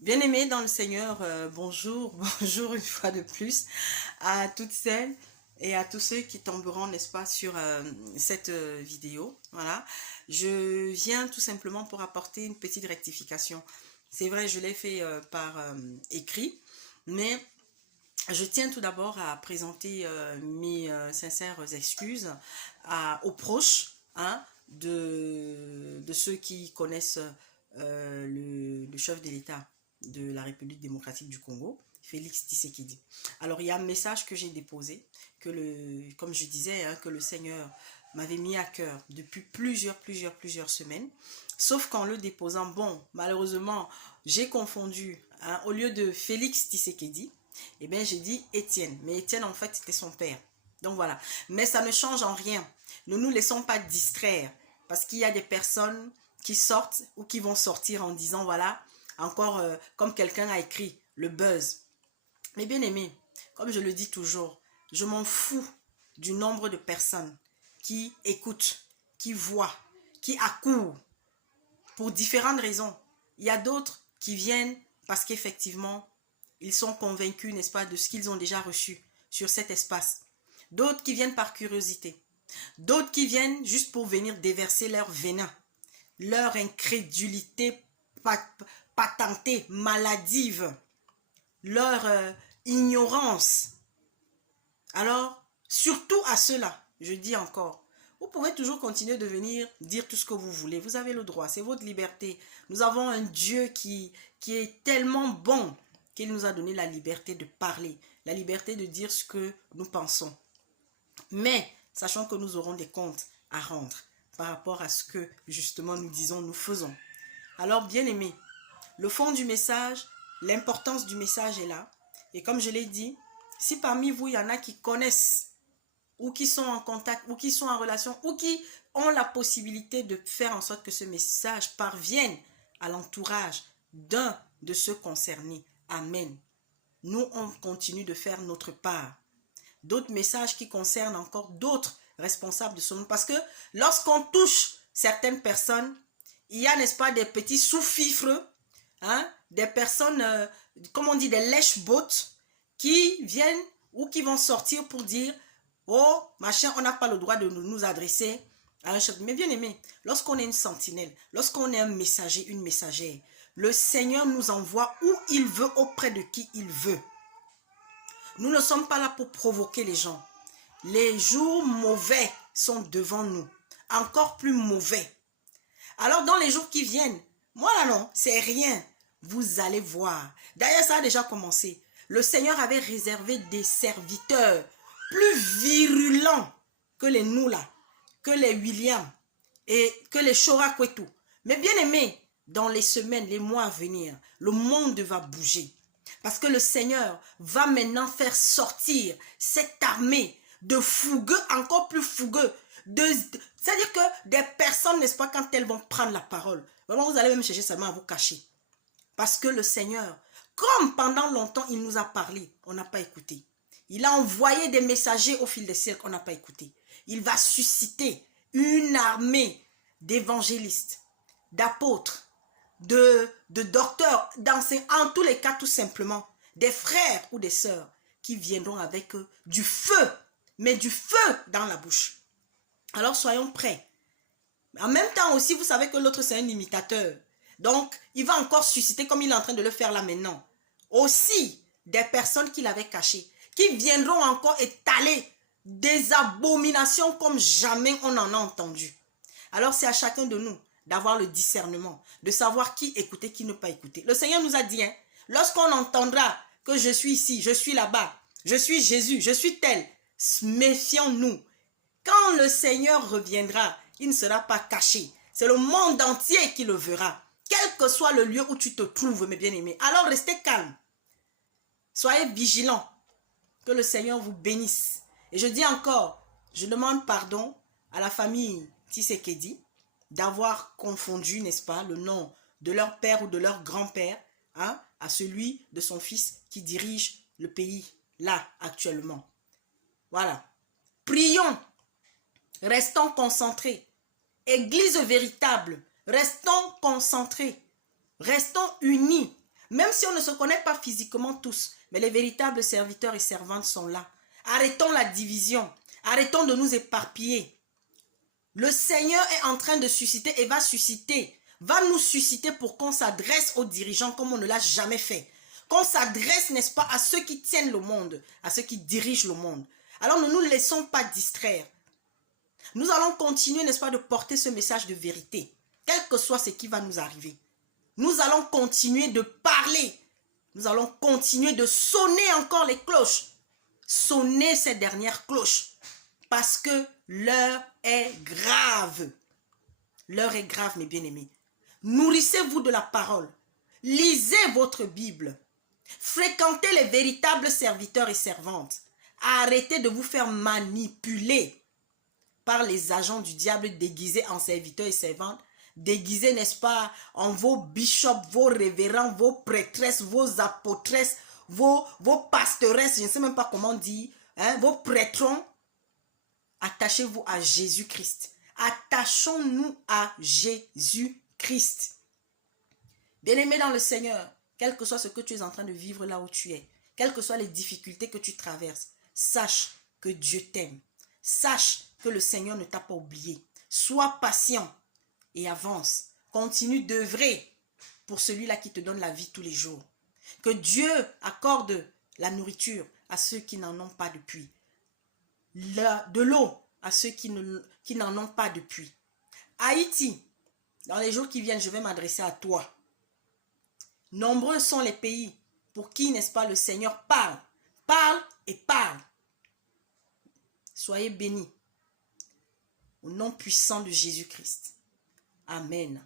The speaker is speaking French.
Bien-aimés dans le Seigneur, bonjour, bonjour une fois de plus à toutes celles et à tous ceux qui tomberont, n'est-ce pas, sur cette vidéo. Voilà, je viens tout simplement pour apporter une petite rectification. C'est vrai, je l'ai fait par écrit, mais je tiens tout d'abord à présenter mes sincères excuses aux proches hein, de ceux qui connaissent le chef de l'État de la République démocratique du Congo, Félix Tshisekedi. Alors, il y a un message que j'ai déposé, comme je disais, hein, que le Seigneur m'avait mis à cœur depuis plusieurs semaines. Sauf qu'en le déposant, bon, malheureusement, j'ai confondu, hein, au lieu de Félix Tshisekedi, eh bien, j'ai dit Étienne. Mais Étienne, en fait, c'était son père. Donc voilà. Mais ça ne change en rien. Ne nous laissons pas distraire. Parce qu'il y a des personnes qui sortent ou qui vont sortir en disant, voilà, encore comme quelqu'un a écrit, le buzz. Mais bien aimé, comme je le dis toujours, je m'en fous du nombre de personnes qui écoutent, qui voient, qui accourent pour différentes raisons. Il y a d'autres qui viennent parce qu'effectivement, ils sont convaincus, n'est-ce pas, de ce qu'ils ont déjà reçu sur cet espace. D'autres qui viennent par curiosité. D'autres qui viennent juste pour venir déverser leur venin, leur incrédulité patentée, maladive, leur ignorance. Alors, surtout à ceux-là, je dis encore, vous pouvez toujours continuer de venir dire tout ce que vous voulez. Vous avez le droit, c'est votre liberté. Nous avons un Dieu qui est tellement bon qu'il nous a donné la liberté de parler, la liberté de dire ce que nous pensons. Mais, sachant que nous aurons des comptes à rendre par rapport à ce que justement nous disons, nous faisons. Alors, bien aimé, le fond du message, l'importance du message est là. Et comme je l'ai dit, si parmi vous, il y en a qui connaissent ou qui sont en contact, ou qui sont en relation, ou qui ont la possibilité de faire en sorte que ce message parvienne à l'entourage d'un de ceux concernés. Amen. Nous, on continue de faire notre part. D'autres messages qui concernent encore d'autres responsables de ce monde. Parce que lorsqu'on touche certaines personnes, il y a, n'est-ce pas, des petits sous-fifres, hein, des personnes, comme on dit, des lèche-bottes, qui viennent ou qui vont sortir pour dire oh, machin, on n'a pas le droit de nous adresser à un chef. Mais bien aimé, lorsqu'on est une sentinelle, lorsqu'on est un messager, une messagère, le Seigneur nous envoie où il veut, auprès de qui il veut. Nous ne sommes pas là pour provoquer les gens. Les jours mauvais sont devant nous. Encore plus mauvais. Alors dans les jours qui viennent, moi là non, c'est rien. Vous allez voir. D'ailleurs, ça a déjà commencé. Le Seigneur avait réservé des serviteurs plus virulents que les nous là, que les William et que les Chorakwetu. Mais bien aimé, dans les semaines, les mois à venir, le monde va bouger. Parce que le Seigneur va maintenant faire sortir cette armée de fougueux, encore plus fougueux. C'est-à-dire que des personnes, n'est-ce pas, quand elles vont prendre la parole, vraiment vous allez même chercher seulement à vous cacher. Parce que le Seigneur, comme pendant longtemps il nous a parlé, on n'a pas écouté. Il a envoyé des messagers au fil des siècles, on n'a pas écouté. Il va susciter une armée d'évangélistes, d'apôtres, de docteurs, d'enseignants, en tous les cas tout simplement, des frères ou des sœurs qui viendront avec eux du feu, mais du feu dans la bouche. Alors soyons prêts. En même temps aussi, vous savez que l'autre c'est un imitateur. Donc, il va encore susciter, comme il est en train de le faire là maintenant, aussi des personnes qu'il avait cachées, qui viendront encore étaler des abominations comme jamais on en a entendu. Alors, c'est à chacun de nous d'avoir le discernement, de savoir qui écouter, qui ne pas écouter. Le Seigneur nous a dit, hein, lorsqu'on entendra que je suis ici, je suis là-bas, je suis Jésus, je suis tel, méfions-nous. Quand le Seigneur reviendra, il ne sera pas caché. C'est le monde entier qui le verra. Quel que soit le lieu où tu te trouves, mes bien-aimés. Alors restez calmes. Soyez vigilants. Que le Seigneur vous bénisse. Et je dis encore, je demande pardon à la famille Tshisekedi d'avoir confondu, n'est-ce pas, le nom de leur père ou de leur grand-père hein, à celui de son fils qui dirige le pays là actuellement. Voilà. Prions. Restons concentrés. Église véritable, restons concentrés. Restons unis. Même si on ne se connaît pas physiquement tous, mais les véritables serviteurs et servantes sont là. Arrêtons la division. Arrêtons de nous éparpiller. Le Seigneur est en train de susciter et va nous susciter pour qu'on s'adresse aux dirigeants comme on ne l'a jamais fait. Qu'on s'adresse, n'est-ce pas, à ceux qui tiennent le monde, à ceux qui dirigent le monde. Alors ne nous laissons pas distraire. Nous allons continuer, n'est-ce pas, de porter ce message de vérité, quel que soit ce qui va nous arriver. Nous allons continuer de parler. Nous allons continuer de sonner encore les cloches. Sonner ces dernières cloches. Parce que l'heure est grave. L'heure est grave, mes bien-aimés. Nourrissez-vous de la parole. Lisez votre Bible. Fréquentez les véritables serviteurs et servantes. Arrêtez de vous faire manipuler par les agents du diable déguisés en serviteurs et servantes, déguisés, n'est-ce pas, en vos bishops, vos révérends, vos prêtresses, vos apôtresses, vos pastoresses, je ne sais même pas comment dire, hein, vos prêtrons. Attachez-vous à Jésus-Christ. Attachons-nous à Jésus-Christ. Bien-aimé dans le Seigneur, quel que soit ce que tu es en train de vivre là où tu es, quelles que soient les difficultés que tu traverses, sache que Dieu t'aime. Sache que le Seigneur ne t'a pas oublié. Sois patient et avance. Continue d'œuvrer pour celui-là qui te donne la vie tous les jours. Que Dieu accorde la nourriture à ceux qui n'en ont pas depuis. De l'eau à ceux qui n'en ont pas depuis. Haïti, dans les jours qui viennent, je vais m'adresser à toi. Nombreux sont les pays pour qui, n'est-ce pas, le Seigneur parle. Parle et parle. Soyez bénis. Au nom puissant de Jésus-Christ. Amen.